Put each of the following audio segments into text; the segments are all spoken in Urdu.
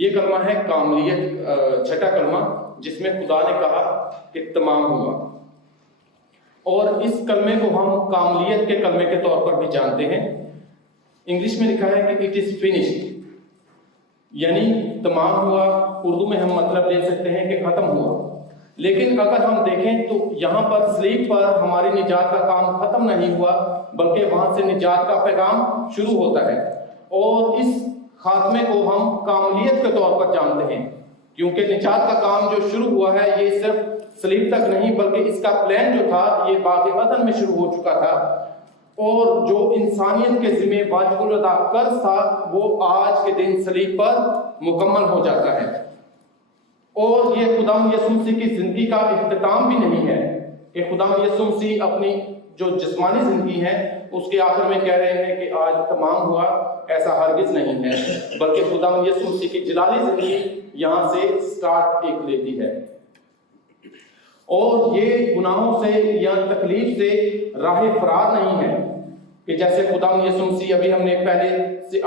یہ کلمہ ہے کاملیت، چھٹا کلمہ جس میں خدا نے کہا کہ تمام ہوا، اور اس کلمے کو ہم کاملیت کے کلمے کے طور پر بھی جانتے ہیں۔ انگلش میں لکھا ہے کہ اٹ از فنشڈ، یعنی تمام ہوا۔ اردو میں ہم مطلب لے سکتے ہیں کہ ختم ہوا، لیکن اگر ہم دیکھیں تو یہاں پر سلیب پر ہماری نجات کا کام ختم نہیں ہوا، بلکہ وہاں سے نجات کا پیغام شروع ہوتا ہے، اور اس خاتمے کو ہم کاملیت کے طور پر جانتے ہیں، کیونکہ نجات کا کام جو شروع ہوا ہے یہ صرف سلیب تک نہیں، بلکہ اس کا پلان جو تھا یہ باغ عدن میں شروع ہو چکا تھا، اور جو انسانیت کے ذمہ واجب الادا قرض تھا وہ آج کے دن سلیب پر مکمل ہو جاتا ہے۔ اور یہ خداوند یسوع مسیح کی زندگی کا اختتام بھی نہیں ہے کہ خداوند یسوع مسیح اپنی جو جسمانی زندگی ہے اس کے آخر میں کہہ رہے ہیں کہ آج تمام ہوا، ایسا ہرگز نہیں ہے، بلکہ خداوند یسوع مسیح کی جلالی زندگی یہاں سے سٹارٹ ایک لیتی ہے، اور یہ گناہوں سے یا تکلیف سے راہ فرار نہیں ہے کہ جیسے خداوند یسوع مسیح ابھی ہم نے پہلے سے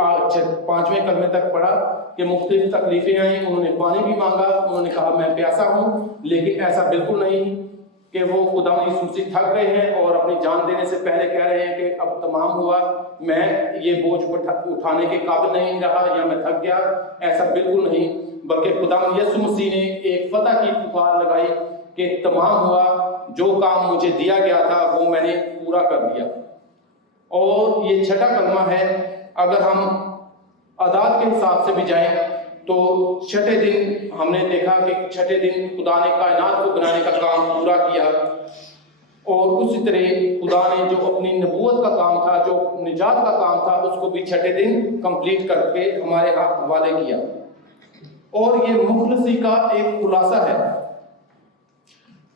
5ویں کلمے تک پڑھا کہ مختلف تکلیفیں آئیں، انہوں نے پانی بھی مانگا، انہوں نے کہا میں پیاسا ہوں، لیکن ایسا بالکل نہیں کہ وہ خداوند یسوع مسیح تھک گئے ہیں اور اپنی جان دینے سے پہلے کہہ رہے ہیں کہ اب تمام ہوا، میں یہ بوجھ اٹھانے کے قابل نہیں رہا یا میں تھک گیا، ایسا بالکل نہیں، بلکہ خداوند یسوع مسیح نے ایک فتح کی پکار لگائی کہ تمام ہوا، جو کام مجھے دیا گیا تھا وہ میں نے پورا کر دیا۔ اور یہ چھٹا کلمہ ہے، اگر ہم اعداد کے حساب سے بھی جائیں تو چھٹے دن ہم نے دیکھا کہ چھٹے دن خدا نے کائنات کو بنانے کا کام پورا کیا، اور اسی طرح خدا نے جو اپنی نبوت کا کام تھا، جو نجات کا کام تھا، اس کو بھی چھٹے دن کمپلیٹ کر کے ہمارے حوالے کیا۔ اور یہ مخلصی کا ایک خلاصہ ہے،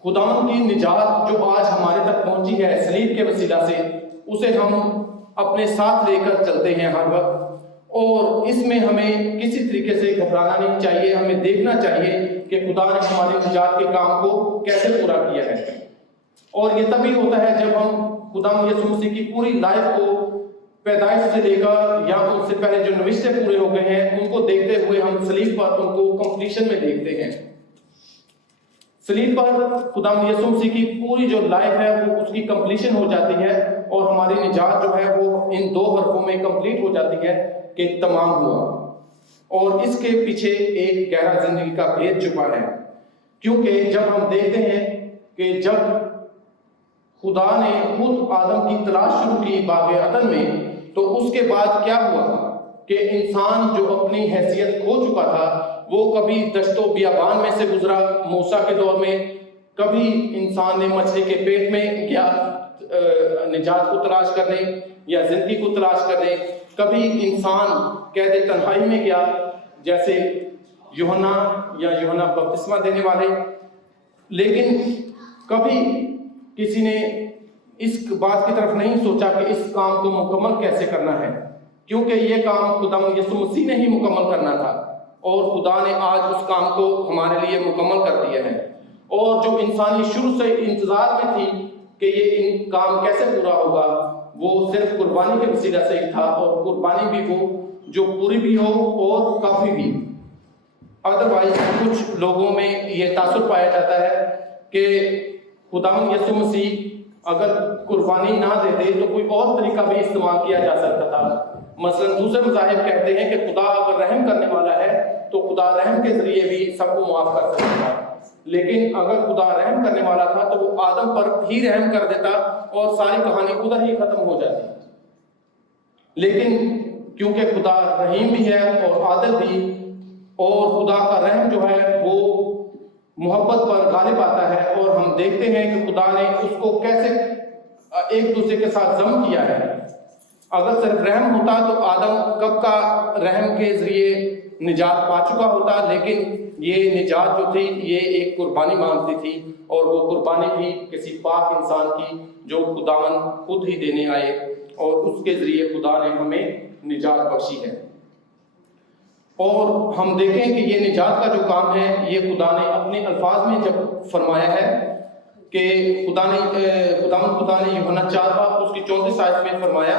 خداوند کی نجات جو آج ہمارے تک پہنچی ہے صلیب کے وسیلہ سے، اسے ہم اپنے ساتھ لے کر چلتے ہیں ہر وقت، اور اس میں ہمیں کسی طریقے سے گھبرانا نہیں چاہیے، ہمیں دیکھنا چاہیے کہ خدا نے ہماری نجات کے کام کو کیسے پورا کیا ہے۔ اور یہ تبھی ہوتا ہے جب ہم خداوند یسوع مسیح کی پوری لائف کو پیدائش سے لے کر یا ان سے پہلے جو نوشتے پورے ہو گئے ہیں ان کو دیکھتے ہوئے ہم صلیب پر ان کو کمپلیشن میں دیکھتے ہیں۔ صلیب پر خداوند یسوع مسیح کی پوری جو لائف ہے وہ اس کی کمپلیشن ہو جاتی ہے، اور ہماری نجات جو ہے وہ ان 2 حرفوں میں کمپلیٹ ہو جاتی ہے کہ تمام ہوا۔ اور اس کے پیچھے ایک گہرا زندگی کا بھید چھپا ہے، کیونکہ جب ہم دیکھتے ہیں کہ جب خدا نے خود آدم کی تلاش شروع کی باغ عدن میں، تو اس کے بعد کیا ہوا کہ انسان جو اپنی حیثیت کھو چکا تھا وہ کبھی دشت و بیابان میں سے گزرا موسیٰ کے دور میں، کبھی انسان نے مچھلی کے پیٹ میں گیا نجات کو تلاش کرنے یا زندگی کو تلاش کرنے، کبھی انسان قید تنہائی میں گیا جیسے یوحنا بپتسمہ دینے والے، لیکن کبھی کسی نے اس بات کی طرف نہیں سوچا کہ اس کام کو مکمل کیسے کرنا ہے، کیونکہ یہ کام خداوند یسوع مسیح نے ہی مکمل کرنا تھا، اور خدا نے آج اس کام کو ہمارے لیے مکمل کر دیا ہے۔ اور جو انسانی شروع سے انتظار میں تھی کہ یہ کام کیسے پورا ہوگا، وہ صرف قربانی کے وسیلہ سے ہی تھا، اور قربانی بھی وہ جو پوری بھی ہو اور کافی بھی۔ ادروائز کچھ لوگوں میں یہ تاثر پایا جاتا ہے کہ خداوند یسوع مسیح اگر قربانی نہ دیتے تو کوئی اور طریقہ بھی استعمال کیا جا سکتا تھا۔ مثلا دوسرے مذاہب کہتے ہیں کہ خدا اگر رحم کرنے والا ہے تو خدا رحم کے ذریعے بھی سب کو معاف کر سکتا تھا، لیکن اگر خدا رحم کرنے والا تھا تو وہ آدم پر ہی رحم کر دیتا اور ساری کہانی ادھر ہی ختم ہو جاتی۔ لیکن کیونکہ خدا رحیم بھی ہے اور عادل بھی، اور خدا کا رحم جو ہے وہ محبت پر غالب آتا ہے، اور ہم دیکھتے ہیں کہ خدا نے اس کو کیسے ایک دوسرے کے ساتھ ضم کیا ہے۔ اگر صرف رحم ہوتا تو آدم کب کا رحم کے ذریعے نجات پا چکا ہوتا، لیکن یہ نجات جو تھی یہ ایک قربانی مانگتی تھی، اور وہ قربانی بھی کسی پاک انسان کی جو خداوند خود ہی دینے آئے، اور اس کے ذریعے خدا نے ہمیں نجات بخشی ہے۔ اور ہم دیکھیں کہ یہ نجات کا جو کام ہے یہ خدا نے اپنے الفاظ میں جب فرمایا ہے کہ خدا نے یوحنا 4 اس کی 34 آیت میں فرمایا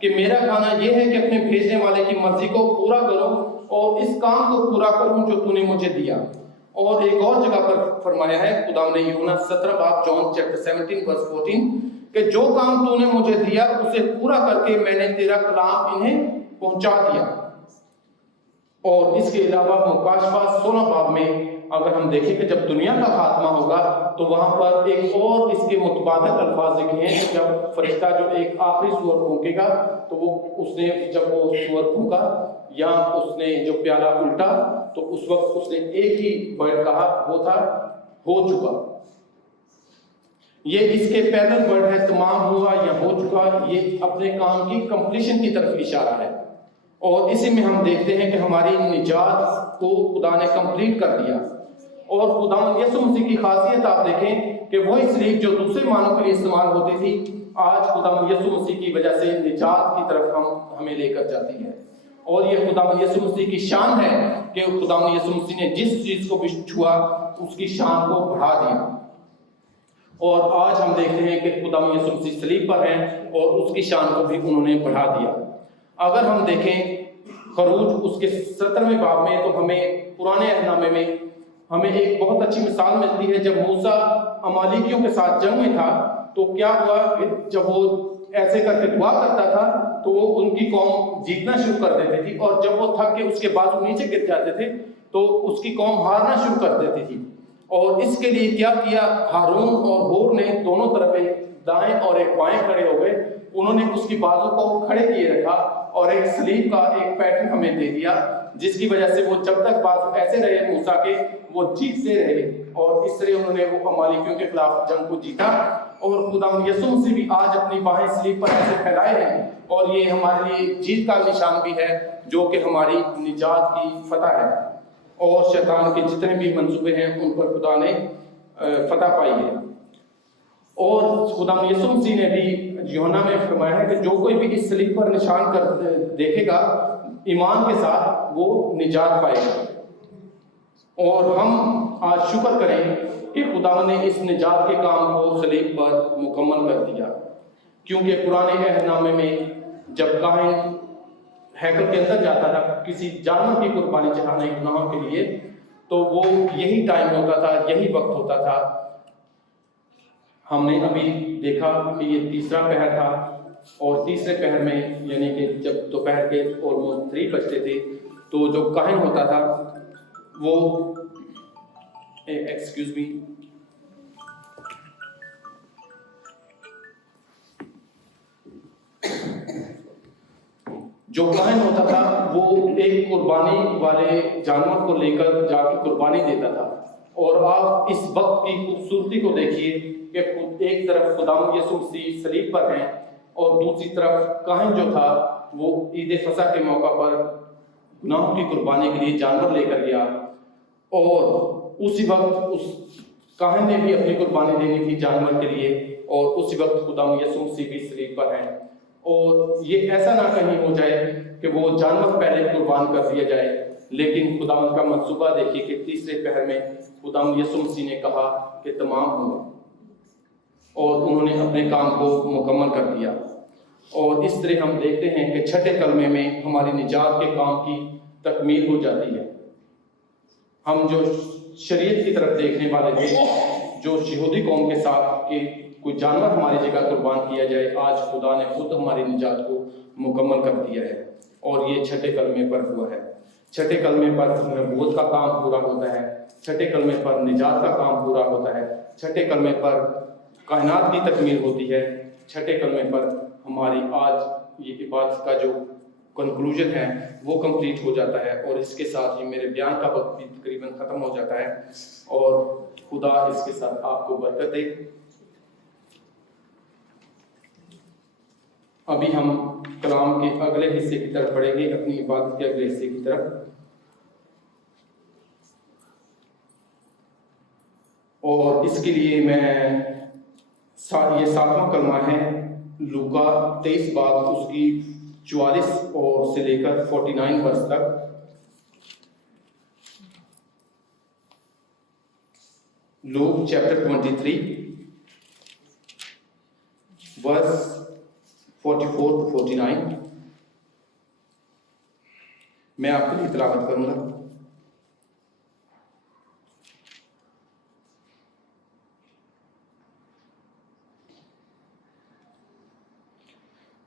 کہ میرا کھانا یہ ہے کہ اپنے بھیجنے والے کی مرضی کو پورا کروں اور اس کام کو پورا کروں جو تو نے مجھے دیا۔ اور ایک اور جگہ پر فرمایا ہے خدا نے یوحنا 17 جون چیپٹر 17 ورس 14 کہ جو کام تو نے مجھے دیا اسے پورا کر کے میں نے تیرا کلام انہیں پہنچا دیا۔ اور اس کے علاوہ مکاشفہ 16 میں اگر ہم دیکھیں کہ جب دنیا کا خاتمہ ہوگا تو وہاں پر ایک اور اس کے متبادل الفاظ لکھے ہیں کہ جب فرشتہ جو ایک آخری سور پھونکے گا تو جب وہ سور پھونکا یا اس نے جو پیالہ الٹا تو اس وقت اس نے ایک ہی ورڈ کہا، وہ تھا ہو چکا۔ یہ اس کے پیرل ورڈ ہے تمام ہوا یا ہو چکا، یہ اپنے کام کی کمپلیشن کی طرف اشارہ ہے۔ اور اسی میں ہم دیکھتے ہیں کہ ہماری نجات کو خدا نے کمپلیٹ کر دیا۔ اور خداوند یسوع مسیح کی خاصیت آپ دیکھیں کہ وہی سلیب جو دوسرے معنوں کے لیے استعمال ہوتی تھی آج خداوند یسوع مسیح کی وجہ سے نجات کی طرف ہمیں لے کر جاتی ہے۔ اور یہ خداوند یسوع مسیح کی شان ہے کہ خداوند یسوع مسیح نے جس چیز کو بھی چھوا اس کی شان کو بڑھا دیا۔ اور آج ہم دیکھتے ہیں کہ خداوند یسوع مسیح صلیب پر ہیں اور اس کی شان کو بھی انہوں نے بڑھا دیا۔ اگر ہم دیکھیں خروج اس کے 17ویں باب میں تو ہمیں پرانے عہد نامے میں ہمیں ایک بہت اچھی مثال ملتی ہے۔ جب موسیٰ امالیکیوں کے ساتھ جنگ میں تھا تو کیا ہوا کہ جب وہ ایسے کر کے دعا کرتا تھا تو وہ ان کی قوم جیتنا شروع کر دیتی تھی، اور جب وہ تھک کے اس کے بازو نیچے گر جاتے تھے تو اس کی قوم ہارنا شروع کر دیتی تھی۔ اور اس کے لیے کیا کیا، ہارون اور ہور نے دونوں طرف ایک دائیں اور ایک بائیں کھڑے ہو گئے، انہوں نے اس کی بازو کو کھڑے کیے رکھا اور ایک صلیب کا ایک پیٹرن ہمیں دے دیا، جس کی وجہ سے وہ جب تک بازو ایسے رہے موسیٰ کے وہ جیتتے رہے، اور اس طرح انہوں نے وہ امالیکیوں کے خلاف جنگ کو جیتا۔ اور خداوند یسوع مسیح بھی آج اپنی باہیں صلیب پر ایسے پھیلائے ہیں، اور یہ ہمارے لیے جیت کا نشان بھی ہے جو کہ ہماری نجات کی فتح ہے۔ اور شیطان کے جتنے بھی منصوبے ہیں ان پر خدا نے فتح پائی ہے۔ اور خداوند یسوع مسیح نے بھی یوحنا میں فرمایا ہے کہ جو کوئی بھی اس صلیب پر نشان کر دیکھے گا ایمان کے ساتھ وہ نجات پائے گا۔ اور ہم آج شکر کریں کہ خدا نے اس نجات کے کام کو صلیب پر مکمل کر دیا، کیونکہ پرانے عہد نامے میں جب کاہن ہیکل کے اندر جاتا تھا کسی جانور کی قربانی چڑھانے گناہوں کے لیے تو وہ یہی ٹائم ہوتا تھا، یہی وقت ہوتا تھا۔ ہم نے ابھی دیکھا کہ یہ تیسرا پہر تھا، اور تیسرے پہر میں یعنی کہ جب دوپہر کے آلموسٹ 3 بجتے تھے تو جو کاہن ہوتا تھا وہ ایکسکیوز می جو کاہن ہوتا تھا وہ ایک قربانی والے جانور کو لے کر جا کے قربانی دیتا تھا۔ اور آپ اس وقت کی خوبصورتی کو دیکھیے کہ ایک طرف خداوند یسوع مسیح صلیب پر ہیں اور دوسری طرف کاہن جو تھا وہ عید فصح کے موقع پر گناہوں کی قربانی کے لیے جانور لے کر گیا، اور اسی وقت اس کاہن نے بھی اپنی قربانی دینی تھی جانور کے لیے، اور اسی وقت خداوند یسوع مسیح بھی صلیب پر ہیں۔ اور یہ ایسا نہ کہیں ہو جائے کہ وہ جانور پہلے قربان کر دیا جائے، لیکن خداوند کا منصوبہ دیکھیے کہ تیسرے پہر میں خداوند یسوع مسیح نے کہا کہ تمام ہوا، اور انہوں نے اپنے کام کو مکمل کر دیا۔ اور اس طرح ہم دیکھتے ہیں کہ چھٹے کلمے میں ہماری نجات کے کام کی تکمیل ہو جاتی ہے۔ ہم جو شریعت کی طرف دیکھنے والے تھے، جو یہودی قوم کے ساتھ کہ کوئی جانور ہماری جگہ قربان کیا جائے، آج خدا نے خود ہماری نجات کو مکمل کر دیا ہے، اور یہ چھٹے کلمے پر ہوا ہے۔ چھٹے کلمے پر نبوت کا کام پورا ہوتا ہے، چھٹے کلمے پر نجات کا کام پورا ہوتا ہے، چھٹے کلمے پر کائنات کی تکمیل ہوتی ہے، چھٹے کلمے پر ہماری آج یہ عبادت کا جو کنکلوژن ہے وہ کمپلیٹ ہو جاتا ہے۔ اور اس کے ساتھ ہی میرے بیان کا وقت بھی تقریباً ختم ہو جاتا ہے، اور خدا اس کے ساتھ آپ کو برکت دے۔ ابھی ہم کلام کے اگلے حصے کی طرف پڑھیں گے، اپنی عبادت کے اگلے حصے کی طرف، اور اس کے لیے میں یہ 7واں کلمہ ہے لوکا 23 باب اس کی 44 اور سے لے کر 49 ورس تک۔ لوک چیپٹر 23